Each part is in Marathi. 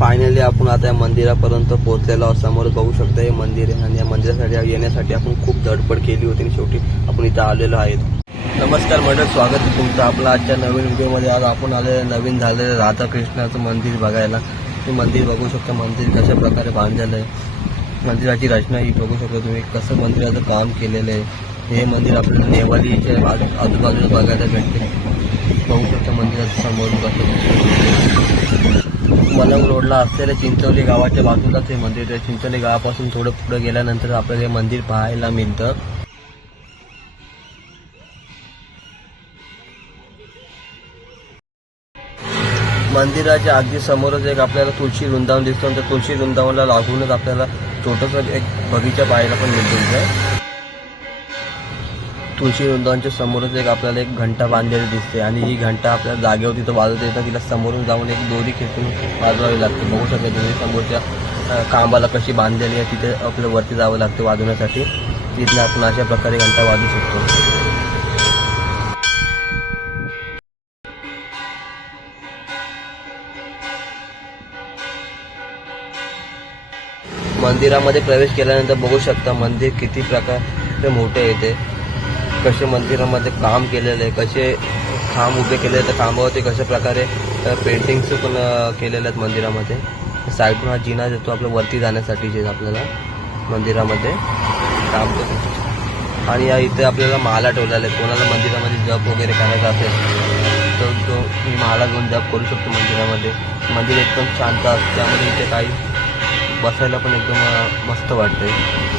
फायनली आपण आता या मंदिरापर्यंत पोहोचलेलो आहोत. समोर बघू शकता हे मंदिर आहे आणि या मंदिरासाठी येण्यासाठी आपण खूप धडपड केली होती आणि शेवटी आपण इथं आलेलो आहेत. नमस्कार मॅडम स्वागत आहे तुमचं आपला आजच्या नवीन व्हिडिओमध्ये. आज आपण आलेलं नवीन झालेलं राधाकृष्णाचं मंदिर बघायला. ते मंदिर बघू शकता मंदिर कशा प्रकारे बांधलेलं आहे. मंदिराची रचना ही बघू शकता तुम्ही कसं मंदिराचं काम केलेलं आहे. हे मंदिर आपल्याला नेवालीच्या आजू- आजूबाजूला बघायला भेटते. बघू शकता मंदिराचं समोरून कसं मलंग रोडला असलेल्या चिंचवली गावाच्या बाजूलाच हे मंदिर आहे. चिंचवली गावापासून थोडं पुढे गेल्यानंतर आपल्याला हे मंदिर पाहायला मिळतं. मंदिराच्या अगदी समोरच एक आपल्याला तुळशी वृंदावन दिसतो. आणि त्या तुळशी वृंदावनला लागूनच आपल्याला छोटंसं एक बगीचा पाहायला पण मिळतो इथे. तुळशी वृंदावनच्या समोरच एक आपल्याला एक घंटा बांधलेली दिसते आणि ही घंटा आपल्या जागेवर तिथं वाजवता येतं तिला समोरून जाऊन एक दोरी खेचून वाजवावी लागते. बघू शकता तुम्ही समोरच्या कांबाला कशी बांधलेली आहे तिथे आपलं वरती जावं लागतं वाजवण्यासाठी. तिथनं आपण अशा प्रकारे घंटा वाजवू शकतो. मंदिरामध्ये प्रवेश केल्यानंतर बघू शकता मंदिर किती प्रकारे मोठे येते. कसे मंदिरामध्ये काम केलेलं आहे कसे खांब उभे केले तर खांबावरती कशा प्रकारे पेंटिंग्स पण केलेले आहेत मंदिरामध्ये. साईडून हा जिना देतो आपल्या वरती जाण्यासाठी जे आपल्याला मंदिरामध्ये काम करतो. आणि या इथे आपल्याला माला ठेवलेला आहे कोणाला मंदिरामध्ये जप वगैरे करायचा असेल तर तो मी माला घेऊन जप करू शकतो मंदिरामध्ये. मंदिर एकदम शांत असतं. त्यामध्ये इथे काही बसायला पण एकदम मस्त वाटते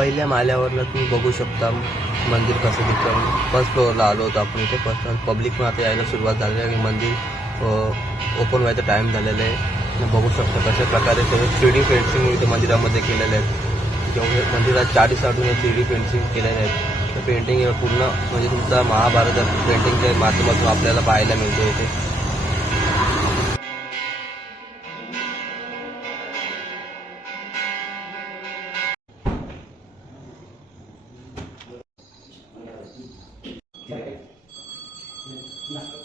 पहिल्या माल्यावरनं तुम्ही बघू शकता मंदिर कसं दिसतं. फर्स्ट फ्लोअरला आलो होतो आपण इथे. फर्स्ट पब्लिक पण आता यायला सुरुवात झालेली आहे. मंदिर ओपन व्हायचा टाईम झालेला आहे. बघू शकता कशा प्रकारे सगळं थ्री डी पेंटिंग इथे मंदिरामध्ये केलेले आहेत. जेवढे मंदिरात चाळीस साडून थ्री डी पेंटिंग केलेले आहेत. पेंटिंग पूर्ण म्हणजे तुमचा महाभारत पेंटिंगच्या माध्यमातून आपल्याला पाहायला मिळतो इथे.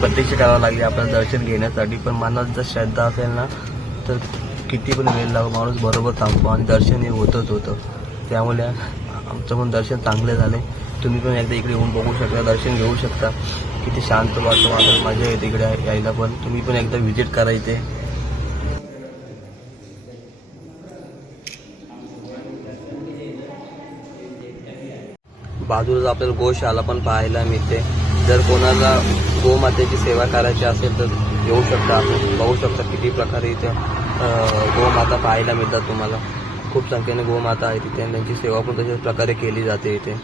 प्रत्यक्ष करावं लागली आपल्याला दर्शन घेण्यासाठी. पण मनात जर श्रद्धा असेल ना तर किती पण वेळ लागू माणूस बरोबर थांबतो आणि दर्शन हे होतच होतं. त्यामुळे आमचं पण दर्शन चांगले झाले. तुम्ही पण एकदा इकडे येऊन बघू शकता दर्शन घेऊ शकता. किती शांत वाटतं वाटत मजा येते इकडे यायला पण. तुम्ही पण एकदा व्हिजिट करायचे बाजूलाच आपल्याला गोशाला पण पाहायला मिळते. जर कोणाला गोमातेची सेवा करायची असेल तर येऊ शकता. आपण बघू शकता किती प्रकारे इथे गोमाता पाहायला मिळतात तुम्हाला. खूप संख्येने गोमाता आहे तिथे आणि त्यांची सेवा पण तशाच प्रकारे केली जाते इथे.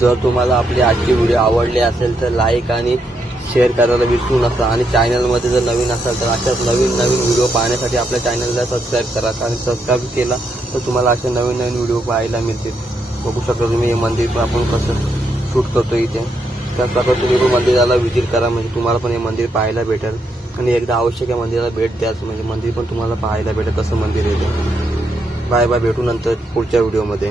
जर तुम्हाला आपली आजची व्हिडिओ आवडली असेल तर लाईक आणि शेअर करायला विसरू नका. आणि चॅनलमध्ये जर नवीन असाल तर अशाच नवीन नवीन व्हिडिओ पाहण्यासाठी आपल्या चॅनलला सबस्क्राईब करा. कारण सबस्क्राईब केला तर तुम्हाला असे नवीन नवीन व्हिडिओ पाहायला मिळतील. बघू शकता तुम्ही हे मंदिर पण आपण कसं शूट करतो इथे. त्याचप्रकारे तुम्ही पण मंदिराला व्हिजिट करा. म्हणजे तुम्हाला पण हे मंदिर पाहायला भेटेल. आणि एकदा आवश्यक आहे मंदिराला भेट द्याच. म्हणजे मंदिर पण तुम्हाला पाहायला भेटेल. कसं मंदिर आहे ते. Bye bye. भेटू नंतर पुढच्या व्हिडिओमध्ये